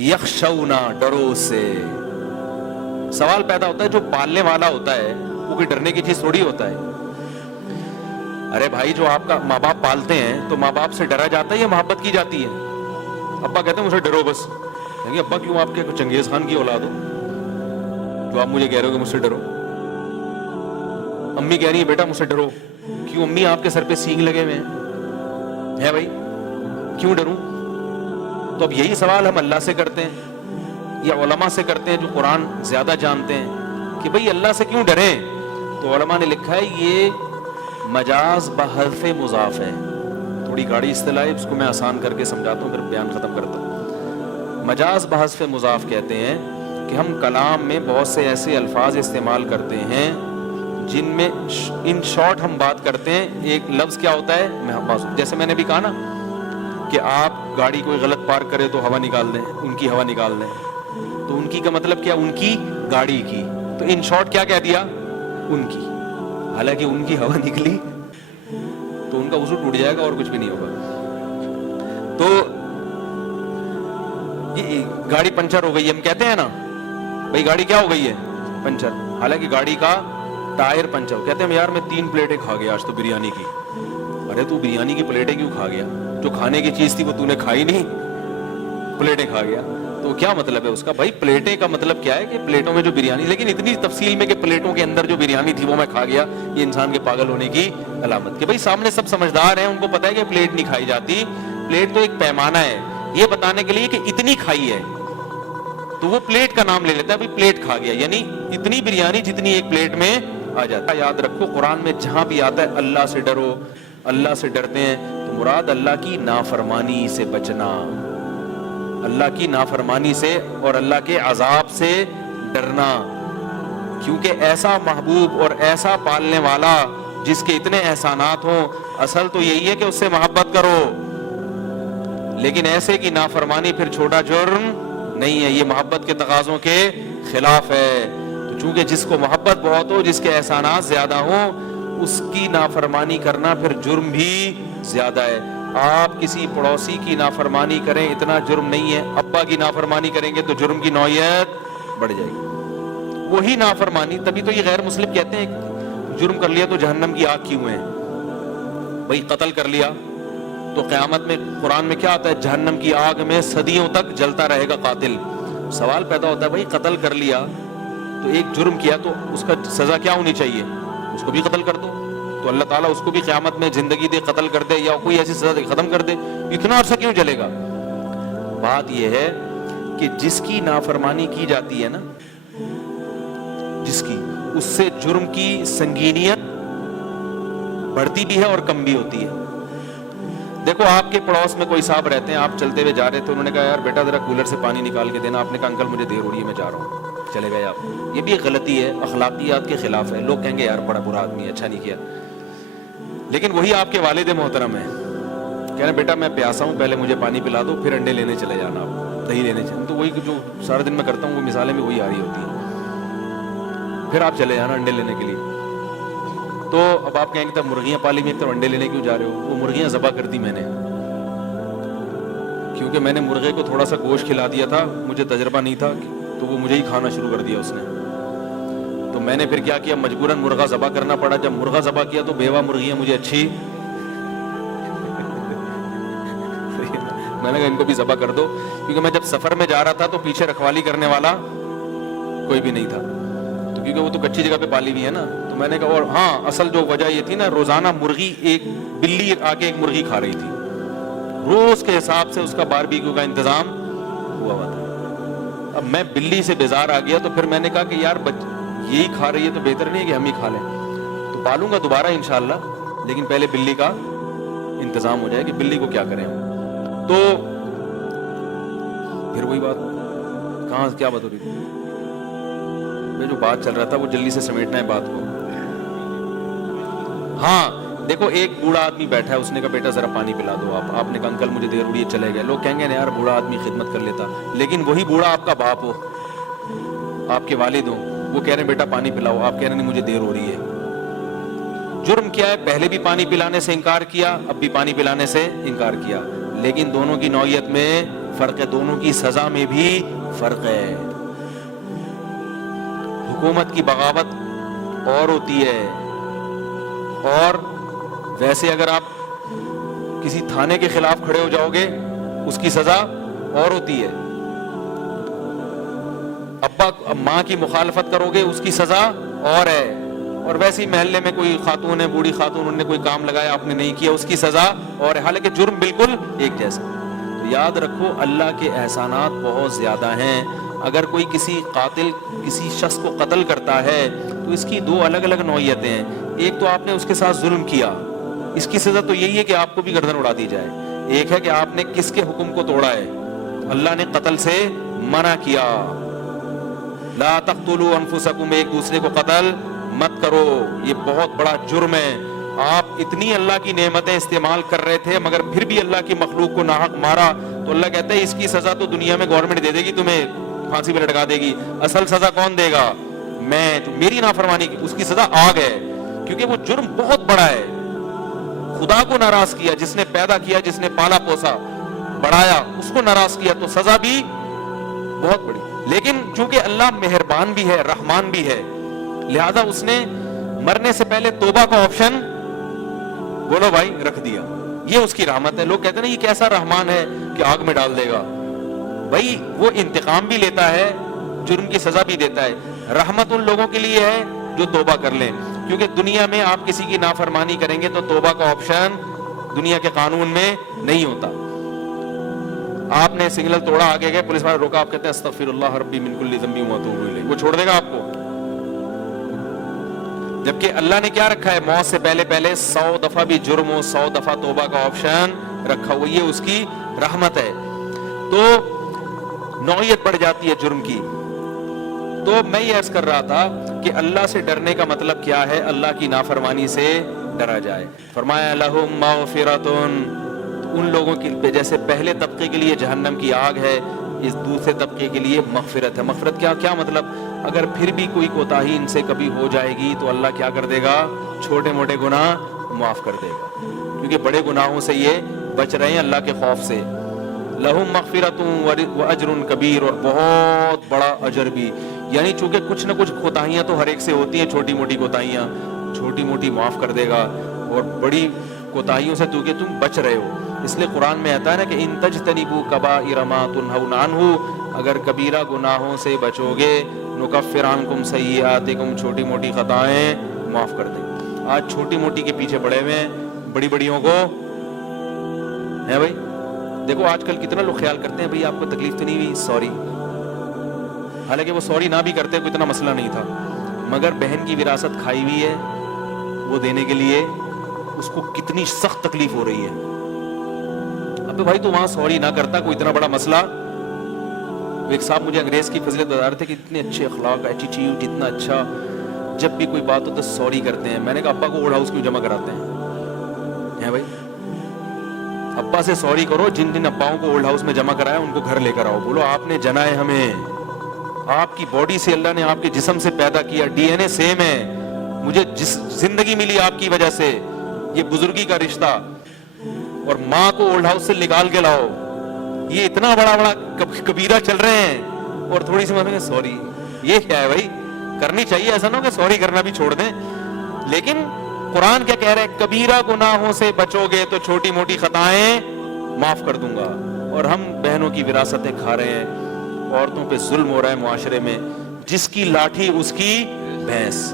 यख्शौना, डरो उससे। सवाल पैदा होता है जो पालने वाला होता है वो कोई डरने की चीज थोड़ी होता है। अरे भाई, जो आपका माँ बाप पालते हैं तो माँ बाप से डरा जाता है या मोहब्बत की जाती है? अब्बा कहते हैं मुझे डरो बस, कहेंगे अब्बा क्यों, आपके कुछ चंगेज खान की औलाद हो जो आप मुझे कह रहे हो कि मुझसे डरो? अम्मी कह रही है बेटा मुझसे डरो, क्यों अम्मी आपके सर पे सींग लगे हुए हैं भाई, क्यों डरूं? तो अब यही सवाल हम अल्लाह से करते हैं या उलमा से करते हैं जो कुरान ज्यादा जानते हैं कि भाई अल्लाह से क्यों डरें? तो उलमा ने लिखा है ये मजाज बहरफ मुजाफ है। थोड़ी गाड़ी इस्तिलाह है, उसको मैं आसान करके समझाता हूँ फिर बयान खत्म करता हूँ। मजाज बहरफ मुजाफ कहते हैं कि हम कलाम में बहुत से ऐसे अल्फाज इस्तेमाल करते हैं जिनमें इन शॉर्ट हम बात करते हैं। एक लफ्ज क्या होता है, जैसे मैंने भी कहा ना कि आप गाड़ी कोई गलत पार्क करे तो हवा निकाल दें, उनकी हवा निकाल दें, तो उनकी का मतलब क्या, उनकी गाड़ी की, तो इन शॉर्ट क्या कह दिया, उनकी। हालांकि उनकी हवा निकली तो उनका वजू टूट जाएगा और कुछ भी नहीं होगा। तो ये गाड़ी पंचर हो गई है, हम कहते हैं ना भाई गाड़ी क्या हो गई है, पंचर। हालांकि गाड़ी का टायर पंचर, कहते हैं यार मैं 3 प्लेटें खा गया आज तो बिरयानी की। अरे तू बिरयानी की प्लेटें क्यों खा गया? जो खाने की चीज थी वो तूने खाई नहीं, प्लेटें खा गया। तो क्या मतलब है उसका? भाई प्लेटें का मतलब क्या है कि प्लेटों में जो बिरयानी, लेकिन इतनी तफसील में कि प्लेटों के अंदर जो बिरयानी थी वो मैं खा गया, ये इंसान के पागल होने की अलामत। कि भाई सामने सब समझदार हैं, उनको पता है कि प्लेट नहीं खाई जाती, प्लेट तो एक पैमाना है ये बताने के लिए कि इतनी खाई है, तो वो प्लेट का नाम ले लेता है, भाई प्लेट खा गया, यानी इतनी बिरयानी जितनी एक प्लेट में आ जाता है। याद रखो कुरान में जहां भी आता है अल्लाह से डरो, अल्लाह से डरते हैं तो मुराद अल्लाह की नाफरमानी से बचना, अल्लाह की नाफरमानी से और अल्लाह के अजाब से डरना। क्योंकि ऐसा महबूब और ऐसा पालने वाला जिसके इतने एहसानात हों, असल तो यही है कि उससे मोहब्बत करो, लेकिन ऐसे की नाफरमानी फिर छोटा जुर्म नहीं है, ये मोहब्बत के तकाजों के खिलाफ है। तो चूंकि जिसको मोहब्बत बहुत हो, जिसके एहसानात ज्यादा हो, उसकी नाफरमानी करना फिर जुर्म भी ज्यादा है। आप किसी पड़ोसी की नाफरमानी करें इतना जुर्म नहीं है, अब्बा की नाफरमानी करेंगे तो जुर्म की नौयत बढ़ जाएगी। वही नाफरमानी, तभी तो ये गैर मुस्लिम कहते हैं जुर्म कर लिया तो जहन्नम की आग क्यों है? भाई कत्ल कर लिया तो क़यामत में कुरान में क्या आता है, जहन्नम की आग में सदियों तक जलता रहेगा कातिल। सवाल पैदा होता है भाई कत्ल कर लिया तो एक जुर्म किया तो उसका सजा क्या होनी चाहिए? उसको भी कत्ल कर दो तो अल्लाह ताला उसको भी क़यामत में जिंदगी दे, कत्ल कर दे या कोई ऐसी सजा दे, खत्म कर दे। इतना अर्सा क्यों जलेगा? बात यह है कि जिसकी नाफरमानी की जाती है ना, जिसकी, उससे जुर्म की संगीनियत बढ़ती भी है और कम भी होती है। देखो आपके पड़ोस में कोई साहब रहते हैं, आप चलते हुए जा रहे थे, उन्होंने कहा यार बेटा जरा कूलर से पानी निकाल के देना। आपने कहा अंकल मुझे देर हो रही है मैं जा रहा हूँ, चले गए आप। ये भी एक गलती है, अखलाकियात के खिलाफ है। लोग कहेंगे यार बड़ा बुरा आदमी है, अच्छा नहीं किया। लेकिन वही आपके वालिद मोहतरम है, कह रहे बेटा मैं प्यासा हूँ, पहले मुझे पानी पिला दो, फिर अंडे लेने चले जाना, आप दही लेने चले। तो वही जो सारा दिन मैं करता हूँ वो मिसालें भी वही आ रही होती हैं, फिर आप चले जाना अंडे लेने के लिए। तो अब आप कहेंगे तब मुर्गियां पाली में, तब अंडे लेने क्यों जा रहे हो? वो मुर्गियां ज़बा कर दी मैंने, क्योंकि मैंने मुर्गे को थोड़ा सा गोश्त खिला दिया था, मुझे तजर्बा नहीं था, तो वो मुझे ही खाना शुरू कर दिया उसने। तो मैंने फिर क्या किया, मजबूरन मुर्गा ज़बा करना पड़ा। जब मुर्गा ज़बा किया तो बेवा मुर्गियां मुझे अच्छी मैंने कहा इनको भी ज़बा कर दो, क्योंकि मैं जब सफर में जा रहा था तो पीछे रखवाली करने वाला कोई भी नहीं था, तो क्योंकि वो तो कच्ची जगह पे पाली हुई है ना। तो मैंने कहा, और हाँ असल जो वजह ये थी ना, रोजाना मुर्गी, एक बिल्ली आके एक मुर्गी खा रही थी, रोज के हिसाब से उसका बारबेक्यू का इंतजाम हुआ हुआ था। अब मैं बिल्ली से बेजार आ गया, तो फिर मैंने कहा कि यार यही खा रही है तो बेहतर नहीं है कि हम ही खा लें, तो पालूंगा दोबारा इंशाल्लाह, लेकिन पहले बिल्ली का इंतजाम हो जाए कि बिल्ली को क्या करें हम। तो फिर वही बात, कहाँ क्या बात हो रही थी, जो बात चल रहा था वो जल्दी से समेटना है बात को। हाँ देखो, एक बूढ़ा आदमी बैठा है, उसने कहा बेटा जरा पानी पिला दो आप। आपने कहा अंकल मुझे देर हो रही है, चले गए। लोग कहेंगे ना यार बूढ़ा आदमी खिदमत कर लेता, लेकिन वही बूढ़ा आपका बाप हो, आपके वालिद हो, वो कह रहे हैं बेटा पानी पिलाओ, आप कह रहे हैं मुझे देर हो रही है। जुर्म क्या है? पहले भी पानी पिलाने से इनकार किया, अब भी पानी पिलाने से इनकार किया, लेकिन दोनों की नौयत में فرق ہے, دونوں کی سزا میں بھی فرق ہے. حکومت کی بغاوت اور ہوتی ہے, اور ویسے اگر آپ کسی تھانے کے خلاف کھڑے ہو جاؤ گے اس کی سزا اور ہوتی ہے. ابا ماں کی مخالفت کرو گے اس کی سزا اور ہے, اور ویسے ہی محلے میں کوئی خاتون ہے, بوڑھی خاتون, انہوں نے کوئی کام لگایا آپ نے نہیں کیا, اس کی سزا اور ہے, حالانکہ جرم بالکل ایک جیسا. تو یاد رکھو اللہ کے احسانات بہت زیادہ ہیں. اگر کوئی کسی قاتل کسی شخص کو قتل کرتا ہے تو اس کی دو الگ الگ نوعیتیں ہیں. ایک تو آپ نے اس کے ساتھ ظلم کیا, اس کی سزا تو یہی ہے کہ آپ کو بھی گردن اڑا دی جائے. ایک ہے کہ آپ نے کس کے حکم کو توڑا ہے, اللہ نے قتل سے منع کیا, لا تقتلوا انفسکم, ایک دوسرے کو قتل مت کرو, یہ بہت بڑا جرم ہے. آپ اتنی اللہ کی نعمتیں استعمال کر رہے تھے مگر پھر بھی اللہ کی مخلوق کو ناحق مارا, تو اللہ کہتا ہے اس کی سزا تو دنیا میں گورنمنٹ دے دے گی, تمہیں پھانسی پہ لٹکا دے گی. اصل سزا کون دے گا؟ میں, جو میری نافرمانی کی اس کی سزا آگ ہے, کیونکہ وہ جرم بہت بڑا ہے. خدا کو ناراض کیا, جس نے پیدا کیا, جس نے پالا پوسا بڑھایا, اس کو ناراض کیا تو سزا بھی بہت بڑی. لیکن چونکہ اللہ مہربان بھی ہے, رحمان بھی ہے, لہذا اس نے مرنے سے پہلے توبہ کا آپشن بولو بھائی رکھ دیا. یہ اس کی رحمت ہے. لوگ کہتے ہیں نا یہ کیسا رحمان ہے کہ آگ میں ڈال دے گا. بھائی وہ انتقام بھی لیتا ہے, جرم کی سزا بھی دیتا ہے. رحمت ان لوگوں کے لیے ہے جو توبہ کر لیں, کیونکہ دنیا میں آپ کسی کی نافرمانی کریں گے تو توبہ کا آپشن دنیا کے قانون میں نہیں ہوتا. آپ نے سگنل توڑا, آگے گئے, پولیس والے روکا, آپ کہتے ہیں استغفر اللہ ربی من کل ذنب واتوب الیہ, وہ چھوڑ دے گا آپ کو؟ جبکہ اللہ نے کیا رکھا ہے, موت سے پہلے 100 دفعہ بھی جرم ہو 100 دفعہ توبہ کا آپشن رکھا ہوا. یہ اس کی رحمت ہے. تو نوعیت بڑھ جاتی ہے جرم کی. تو میں یہ عرض کر رہا تھا کہ اللہ سے ڈرنے کا مطلب کیا ہے, اللہ کی نافرمانی سے ڈرا جائے. فرمایا لہم مغفرتن, ان لوگوں کی جیسے پہلے طبقے کے لیے جہنم کی آگ ہے, اس دوسرے طبقے کے لیے مغفرت ہے. مغفرت کیا مطلب, اگر پھر بھی کوئی کوتاہی ان سے کبھی ہو جائے گی تو اللہ کیا کر دے گا, چھوٹے موٹے گناہ معاف کر دے گا, کیونکہ بڑے گناہوں سے یہ بچ رہے ہیں اللہ کے خوف سے. لہم مغفرت و اجر کبیر, اور بہت بڑا اجر بھی. یعنی چونکہ کچھ نہ کچھ کوتاہیاں تو ہر ایک سے ہوتی ہیں, چھوٹی موٹی کوتاہیاں چھوٹی موٹی معاف کر دے گا, اور بڑی کوتاہیوں سے کیونکہ تم بچ رہے ہو. اس لیے قرآن میں آتا ہے نا کہ ان تجتنبوا کبائر ما تنہون عنہ, اگر کبیرہ گناہوں سے بچو گے, نکفر عنکم سیئاتکم, چھوٹی موٹی خطائیں معاف کر دیں. آج چھوٹی موٹی کے پیچھے پڑے ہوئے ہیں, بڑی بڑیوں کو ہے. بھائی دیکھو آج کل کتنا لوگ خیال کرتے ہیں بھئی آپ کو تکلیف تو نہیں ہوئی, سوری, حالانکہ وہ سوری نہ بھی کرتے کوئی اتنا مسئلہ نہیں تھا, مگر بہن کی وراثت کھائی ہوئی ہے, وہ دینے کے لیے اس کو کتنی سخت تکلیف ہو رہی ہے. اب بھائی تو وہاں سوری نہ کرتا کوئی اتنا بڑا مسئلہ. ایک صاحب مجھے انگریز کی فضیلت بتا رہے تھے کہ اتنے اچھے اخلاق, ایٹیٹیوڈ اتنا اچھا, جب بھی کوئی بات ہو تو سوری کرتے ہیں. میں نے کہا ابا کو اوڑ ہاؤس کیوں جمع کراتے ہیں بھائی, ابا سے سوری کرو, جن اباؤں کو اولڈ ہاؤس میں جمع کرایا ان کو گھر لے کر آؤ, بولو آپ نے جنا ہے ہمیں, آپ کی باڈی سے اللہ نے آپ کے جسم سے پیدا کیا, ڈی این اے سیم ہے, مجھے زندگی ملی آپ کی وجہ سے, یہ بزرگی کا رشتہ, اور ماں کو اولڈ ہاؤس سے نکال کے لاؤ. یہ اتنا بڑا کبیرہ چل رہے ہیں, اور تھوڑی سی مطلب سوری, یہ کیا ہے بھائی, کرنی چاہیے, ایسا نہ ہو کہ سوری کرنا بھی چھوڑ دیں. لیکن قرآن کیا کہہ رہا ہے, کبیرہ گناہوں سے بچو گے تو چھوٹی موٹی خطائیں معاف کر دوں گا. اور ہم بہنوں کی وراثتیں کھا رہے ہیں, عورتوں پہ ظلم ہو رہا ہے معاشرے میں, جس کی لاٹھی اس کی بھینس,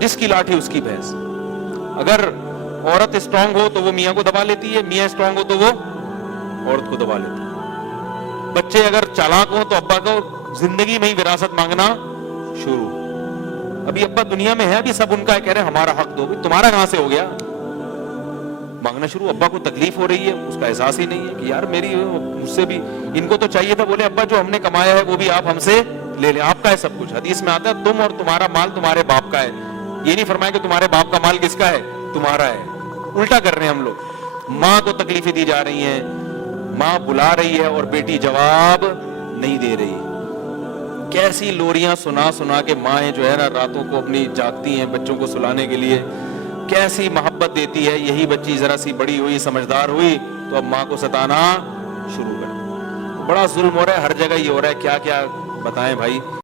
جس کی لاٹھی اس کی بھینس. اگر عورت اسٹرانگ ہو تو وہ میاں کو دبا لیتی ہے, میاں اسٹرانگ ہو تو وہ عورت کو دبا لیتی ہے. بچے اگر چالاک ہو تو ابا کو زندگی میں ہی وراثت مانگنا شروع. ابھی ابا دنیا میں ہے, ابھی سب ان کا کہہ رہے ہیں ہمارا حق دو, تمہارا کہاں سے ہو گیا, مانگنا شروع. ابا کو تکلیف ہو رہی ہے, اس کا احساس ہی نہیں ہے کہ یار میری مجھ سے بھی, ان کو تو چاہیے تھا, بولے ابا جو ہم نے کمایا ہے وہ بھی آپ ہم سے لے لیں, آپ کا ہے سب کچھ. حدیث میں آتا ہے تم اور تمہارا مال تمہارے باپ کا ہے, یہ نہیں فرمایا کہ تمہارے باپ کا مال کس کا ہے, تمہارا ہے. الٹا کر رہے ہیں ہم لوگ. ماں کو تکلیفیں دی جا رہی ہیں, ماں بلا رہی ہے اور بیٹی جواب نہیں دے رہی. کیسی لوریاں سنا کے مائیں جو ہے نا راتوں کو اپنی جاگتی ہیں بچوں کو سلانے کے لیے, کیسی محبت دیتی ہے. یہی بچی ذرا سی بڑی ہوئی, سمجھدار ہوئی تو اب ماں کو ستانا شروع کر. بڑا ظلم ہو رہا ہے ہر جگہ, یہ ہو رہا ہے, کیا کیا بتائیں بھائی.